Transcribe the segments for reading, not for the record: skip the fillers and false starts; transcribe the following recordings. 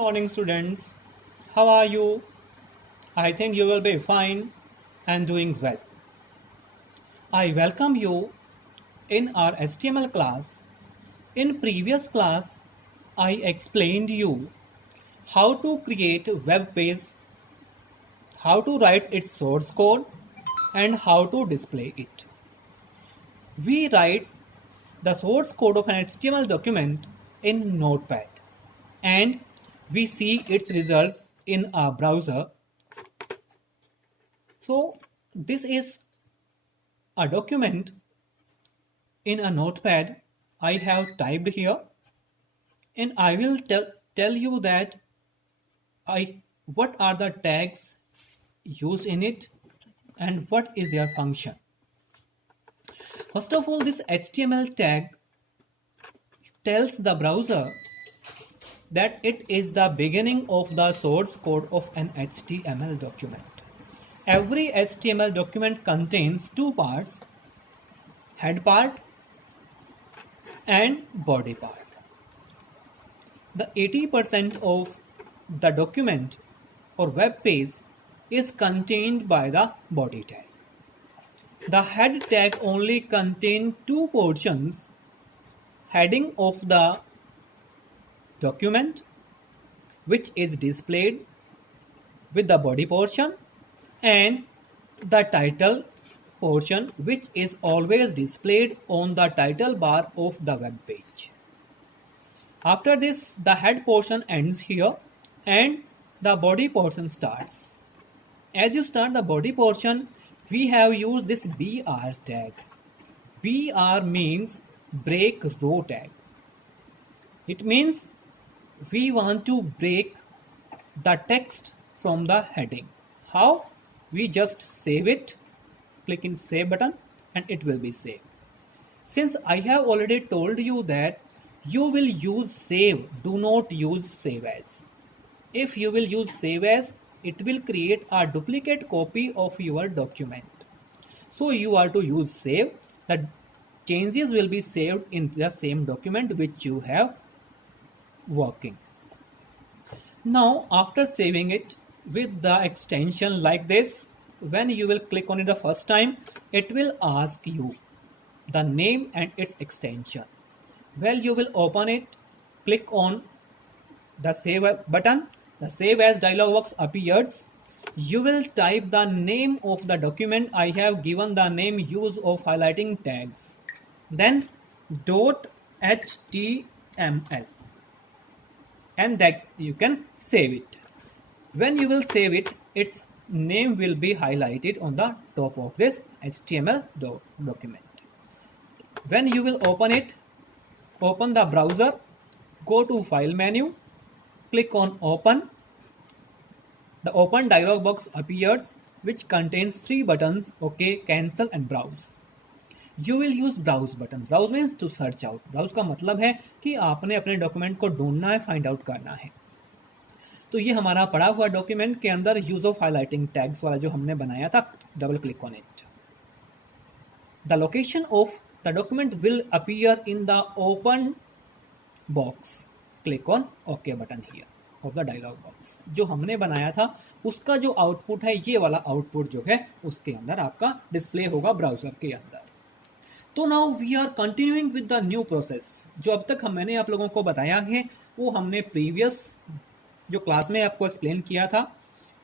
Morning, students. How are you? I think you will be fine and doing well. I welcome you in our HTML class. In previous class, I explained you how to create a web page, how to write its source code, and how to display it. We write the source code of an HTML document in Notepad, and we see its results in our browser. So this is a document in a notepad I have typed here, and I will tell you that what are the tags used in it and what is their function. First of all, this HTML tag tells the browser that it is the beginning of the source code of an HTML document. Every HTML document contains two parts, head part and body part. The 80% of the document or web page is contained by the body tag. The head tag only contains two portions, heading of the document, which is displayed with the body portion, and the title portion, which is always displayed on the title bar of the web page. After this, the head portion ends here and the body portion starts. As you start the body portion, we have used this BR tag. BR means break row tag. It means we want to break the text from the heading. How? We just save it, click in save button, and it will be saved. Since I have already told you that you will use save, do not use save as. If you will use save as, it will create a duplicate copy of your document. So you are to use save. The changes will be saved in the same document which you have working. Now after saving it with the extension like this, when you will click on it the first time, it will ask you the name and its extension. Well, you will open it, click on the save button, the save as dialog box appears. You will type the name of the document. I have given the name use of highlighting tags, then .html, and that you can save it. When you will save it, its name will be highlighted on the top of this HTML document. When you will open it, open the browser, go to file menu, click on open. The open dialog box appears which contains three buttons, OK, cancel and browse. You will use browse button. Browse means to search out. Browse का मतलब है कि आपने अपने document को ढूंढना है, find out करना है. तो ये हमारा पड़ा हुआ डॉक्यूमेंट के अंदर यूज ऑफ हाइलाइटिंग टैग्स वाला जो हमने बनाया था, double click on it. The location of the document will appear in the open box. Click on okay button here of the dialog box. जो हमने बनाया था उसका जो आउटपुट है, ये वाला आउटपुट जो है उसके अंदर आपका डिस्प्ले होगा ब्राउजर के अंदर. तो now we are continuing with the new process. जो अब तक मैंने आप लोगों को बताया है वो हमने प्रीवियस जो क्लास में आपको एक्सप्लेन किया था,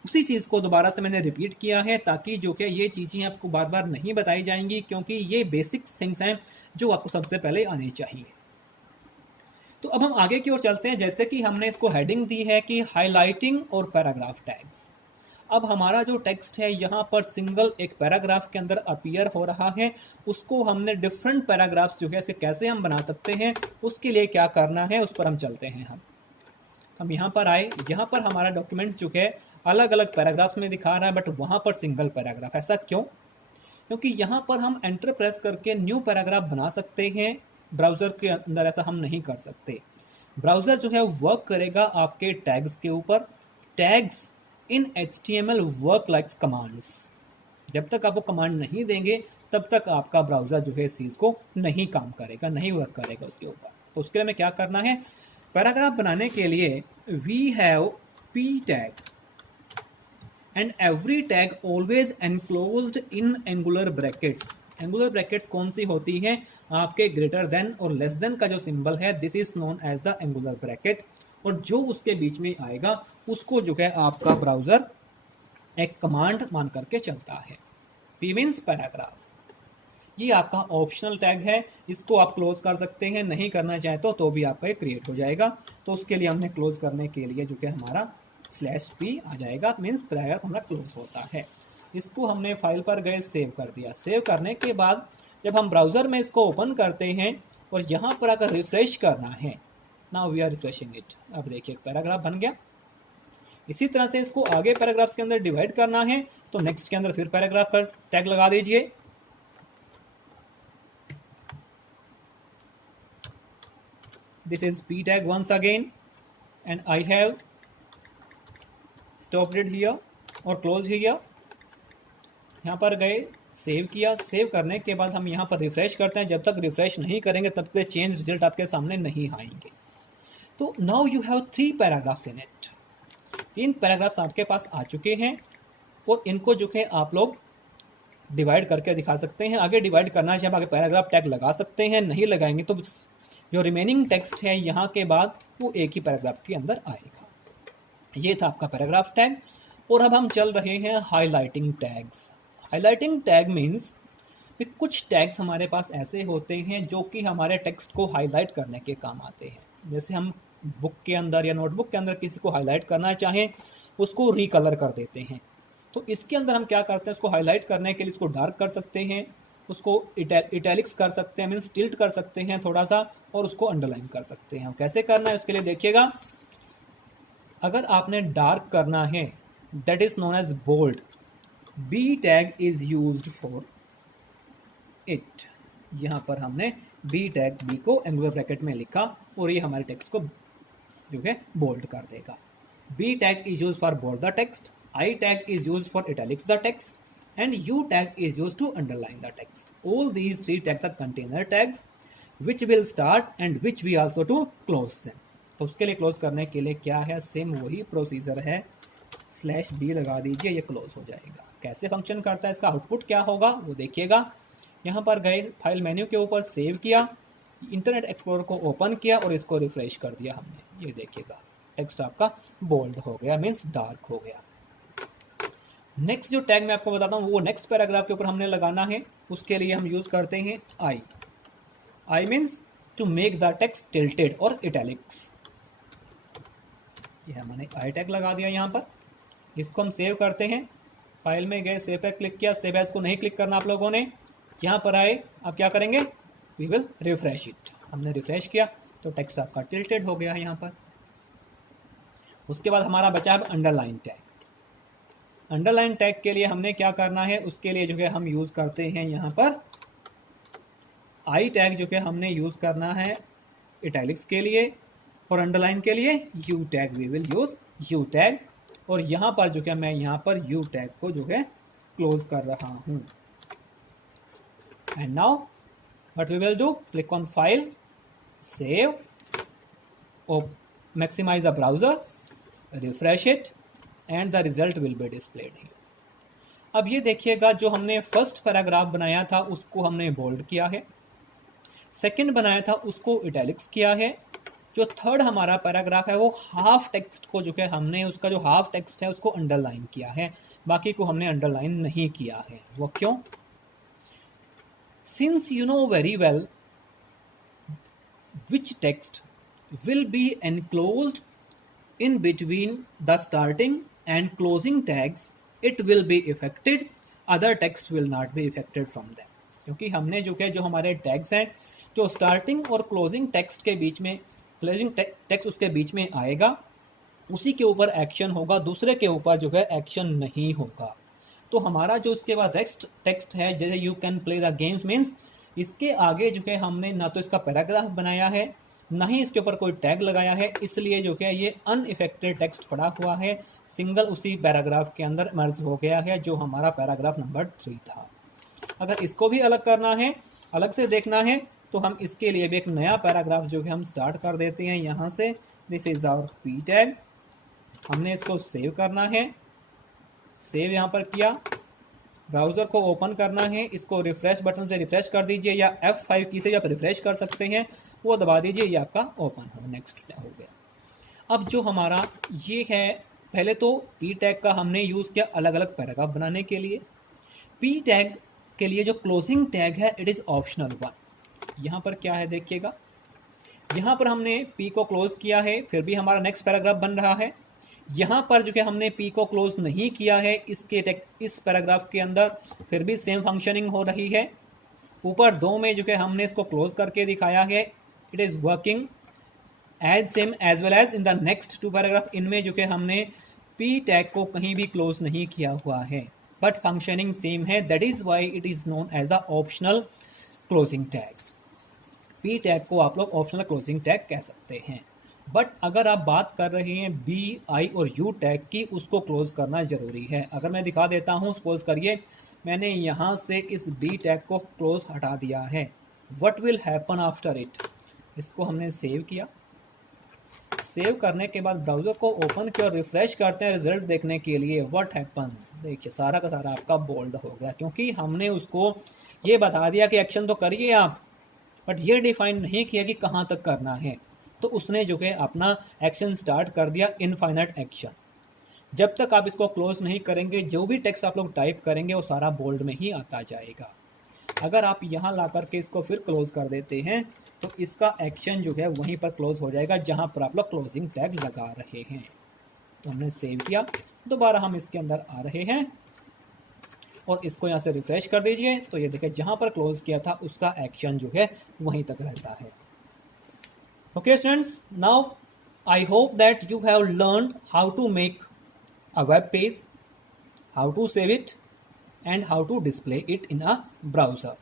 उसी चीज़ को दोबारा से मैंने रिपीट किया है ताकि जो कि ये चीज़ें आपको बार बार नहीं बताई जाएंगी, क्योंकि ये बेसिक थिंग्स हैं जो आपको सबसे पहले आनी चाहिए. तो अब हम आगे की ओर चलते हैं. जैसे कि हमने इसको हेडिंग दी है कि हाईलाइटिंग और पैराग्राफ टैग्स. अब हमारा जो टेक्स्ट है यहाँ पर सिंगल एक पैराग्राफ के अंदर अपीयर हो रहा है, उसको हमने डिफरेंट पैराग्राफ्स जो है कैसे हम बना सकते हैं, उसके लिए क्या करना है उस पर हम चलते हैं. हम यहाँ पर आए, यहाँ पर हमारा डॉक्यूमेंट जो है अलग अलग पैराग्राफ्स में दिखा रहा है, बट वहाँ पर सिंगल पैराग्राफ. ऐसा क्यों? क्योंकि यहाँ पर हम एंटर प्रेस करके न्यू पैराग्राफ बना सकते हैं. ब्राउज़र के अंदर ऐसा हम नहीं कर सकते. ब्राउज़र जो है वर्क करेगा आपके टैग्स के ऊपर. टैग्स इन HTML वर्क लाइक कमांड्स. जब तक आप वो कमांड नहीं देंगे तब तक आपका ब्राउज़र जो है इस चीज़ को नहीं काम करेगा, नहीं वर्क करेगा उसके ऊपर. तो उसके लिए हमें क्या करना है, पैराग्राफ बनाने के लिए we have p tag and every tag always enclosed in angular brackets. Angular brackets कौन सी होती हैं? आपके ग्रेटर देन और लेस देन का जो सिंबल है, this is known as the angular bracket. और जो उसके बीच में आएगा उसको जो है आपका ब्राउजर एक कमांड मान करके चलता है। p means paragraph. ये आपका ऑप्शनल टैग है, इसको आप क्लोज कर सकते हैं, नहीं करना चाहे तो भी आपका ये क्रिएट हो जाएगा। तो उसके लिए हमने क्लोज करने के लिए जो कि हमारा /p आ जाएगा, मीन्स पैराग्राफ हमारा क्लोज होता है। इसको हमने फाइल पर गए, सेव कर दिया। सेव करने के बाद जब हम ब्राउजर में इसको ओपन करते हैं और यहाँ पर अगर रिफ्रेश करना है, now we are refreshing it, अब देखिए पैराग्राफ बन गया। इसी तरह से इसको आगे पैराग्राफ्स के अंदर डिवाइड करना है तो नेक्स्ट के अंदर फिर पैराग्राफ पर टैग लगा दीजिए। This is p tag once again and I have stopped it here और close here। यहाँ पर गए, सेव किया। सेव करने के बाद हम यहाँ पर रिफ्रेश करते हैं। जब तक रिफ्रेश नहीं करेंगे तब तक चेंज रिजल्ट आपके सामने नहीं आएंगे। तो now you have 3 paragraphs in it. 3 paragraphs आपके पास आ चुके हैं और इनको जो है आप लोग डिवाइड करके दिखा सकते हैं। आगे डिवाइड करना चाहे आगे पैराग्राफ टैग लगा सकते हैं, नहीं लगाएंगे तो जो रिमेनिंग टेक्स्ट है यहाँ के बाद वो एक ही पैराग्राफ के अंदर आएगा। ये था आपका पैराग्राफ टैग। और अब हम चल रहे हैं highlighting tags. Highlighting tag means कुछ टैग्स हमारे पास ऐसे होते हैं जो कि हमारे टेक्स्ट को हाईलाइट करने के काम आते हैं। जैसे हम बुक के अंदर या नोटबुक के अंदर किसी को हाईलाइट करना चाहें, उसको रिकलर कर देते हैं। तो इसके अंदर हम क्या करते हैं, उसको हाईलाइट करने के लिए इसको डार्क कर सकते हैं, उसको इटैलिक्स कर सकते हैं, मीन्स टिल्ट कर सकते हैं थोड़ा सा, और उसको अंडरलाइन कर सकते हैं। कैसे करना है उसके लिए देखिएगा। अगर आपने डार्क करना है, that is known as bold. B tag is used for it. यहां पर हमने बी टैग, बी को एंगुलर ब्रैकेट में लिखा और ये हमारे टेक्स्ट को जो है बोल्ड कर देगा। B tag is used for bold the text, I tag is used for italics the text, and U tag is used to underline the text. All these 3 tags are container tags which will start and which we also to close them. तो उसके लिए close करने के लिए क्या है, same वही procedure है, /b लगा दीजिए, ये क्लोज हो जाएगा। कैसे फंक्शन करता है, इसका आउटपुट क्या होगा वो देखिएगा। यहाँ पर गए, फाइल मेन्यू के ऊपर सेव किया, इंटरनेट एक्सप्लोरर को ओपन किया और इसको रिफ्रेश कर दिया हमने। ये देखिएगा टेक्स्ट आपका बोल्ड हो गया, मीन्स डार्क हो गया। नेक्स्ट जो टैग मैं आपको बताता हूँ वो नेक्स्ट पैराग्राफ के ऊपर हमने लगाना है। उसके लिए हम यूज करते हैं I. I means to make the text tilted और इटैलिक्स। ये हमने आई टैग लगा दिया यहाँ पर। इसको हम सेव करते हैं, फाइल में गए, सेव पर क्लिक किया। सेव एज को नहीं क्लिक करना आप लोगों ने। यहाँ पर आए, अब क्या करेंगे, वी विल रिफ्रेश इट। हमने रिफ्रेश किया तो टेक्स्ट आपका टिल्टेड हो गया है यहाँ पर। उसके बाद हमारा बचा है अंडरलाइन टैग। अंडरलाइन टैग के लिए हमने क्या करना है, उसके लिए जो है हम यूज करते हैं यहाँ पर आई टैग, जो कि हमने यूज करना है इटैलिक्स के लिए, और अंडरलाइन के लिए U tag, we will use U tag. और यहाँ पर जो कि मैं यहाँ पर यू टैग को जो है क्लोज कर रहा हूँ। And now what we will do, click on file, save, और maximise the browser, refresh it and the result will be displayed here. अब ये देखिएगा, जो हमने फर्स्ट पैराग्राफ बनाया था उसको हमने बोल्ड किया है, सेकंड बनाया था उसको इटैलिक्स किया है, जो थर्ड हमारा पैराग्राफ है वो हाफ टेक्स्ट को जो है हमने उसका जो हाफ टेक्स्ट है उसको अंडरलाइन किया है, बाकी को हमने अंडरलाइन नहीं किया है। वो क्यों? Since you know very well which text will be enclosed in between the starting and closing tags, it will be affected, other text will not be affected from them। क्योंकि हमने जो है, जो हमारे टैग्स हैं, जो स्टार्टिंग और closing text के बीच में, क्लोजिंग टेक्स्ट उसके बीच में आएगा, उसी के ऊपर एक्शन होगा, दूसरे के ऊपर जो है एक्शन नहीं होगा। तो हमारा जो उसके बाद नेक्स्ट टेक्स्ट है, जैसे you can play the games, means इसके आगे जो है हमने ना तो इसका पैराग्राफ बनाया है, ना ही इसके ऊपर कोई टैग लगाया है, इसलिए जो है ये अनइफेक्टेड टेक्स्ट पड़ा हुआ है, सिंगल उसी पैराग्राफ के अंदर मर्ज हो गया है, जो हमारा पैराग्राफ नंबर 3 था। अगर इसको भी अलग करना है, अलग से देखना है, तो हम इसके लिए भी एक नया पैराग्राफ जो है हम स्टार्ट कर देते हैं यहाँ से। This is our P tag, हमने इसको सेव करना है, सेव यहाँ पर किया, ब्राउज़र को ओपन करना है, इसको रिफ्रेश बटन से रिफ्रेश कर दीजिए या F5 की से आप रिफ्रेश कर सकते हैं, वो दबा दीजिए, ये आपका ओपन हो, नेक्स्ट हो गया। अब जो हमारा ये है, पहले तो पी टैग का हमने यूज़ किया अलग अलग पैराग्राफ बनाने के लिए। पी टैग के लिए जो क्लोजिंग टैग है इट इज़ ऑप्शनल वन। यहाँ पर क्या है देखिएगा, यहाँ पर हमने पी को क्लोज किया है, फिर भी हमारा नेक्स्ट पैराग्राफ बन रहा है। यहाँ पर जो कि हमने पी को क्लोज नहीं किया है इस पैराग्राफ के अंदर, फिर भी सेम फंक्शनिंग हो रही है। ऊपर दो में जो कि हमने इसको क्लोज करके दिखाया है, it is working as same as well as in the next two paragraph. इनमें जो कि हमने पी टैग को कहीं भी क्लोज नहीं किया हुआ है, बट फंक्शनिंग सेम है, that is why it is known as the optional closing tag. P tag को आप लोग ऑप्शनल क्लोजिंग टैग कह सकते हैं। बट अगर आप बात कर रहे हैं बी, आई और यू टैग की, उसको क्लोज करना जरूरी है। अगर मैं दिखा देता हूं, सपोज करिए मैंने यहां से इस बी टैग को क्लोज हटा दिया है, what will happen after it. इसको हमने सेव किया, सेव करने के बाद ब्राउजर को ओपन किया और रिफ्रेश करते हैं रिजल्ट देखने के लिए, व्हाट हैपन। देखिए सारा का सारा आपका बोल्ड हो गया, क्योंकि हमने उसको ये बता दिया कि एक्शन तो करिए आप, बट ये डिफाइन नहीं किया कि कहाँ तक करना है। तो उसने जो है अपना एक्शन स्टार्ट कर दिया, इनफाइनाइट एक्शन। जब तक आप इसको क्लोज नहीं करेंगे, जो भी टेक्स्ट आप लोग टाइप करेंगे वो सारा बोल्ड में ही आता जाएगा। अगर आप यहाँ ला करके इसको फिर क्लोज कर देते हैं तो इसका एक्शन जो है वहीं पर क्लोज हो जाएगा जहाँ पर आप लोग क्लोजिंग टैग लगा रहे हैं। तो हमने सेव किया, दोबारा हम इसके अंदर आ रहे हैं और इसको यहाँ से रिफ्रेश कर दीजिए, तो ये देखिए जहाँ पर क्लोज किया था उसका एक्शन जो है वहीं तक रहता है। Okay students, now I hope that you have learned how to make a web page, how to save it and how to display it in a browser.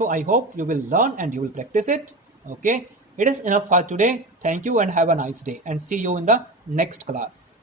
So I hope you will learn and you will practice it. Okay, it is enough for today. Thank you and have a nice day and see you in the next class.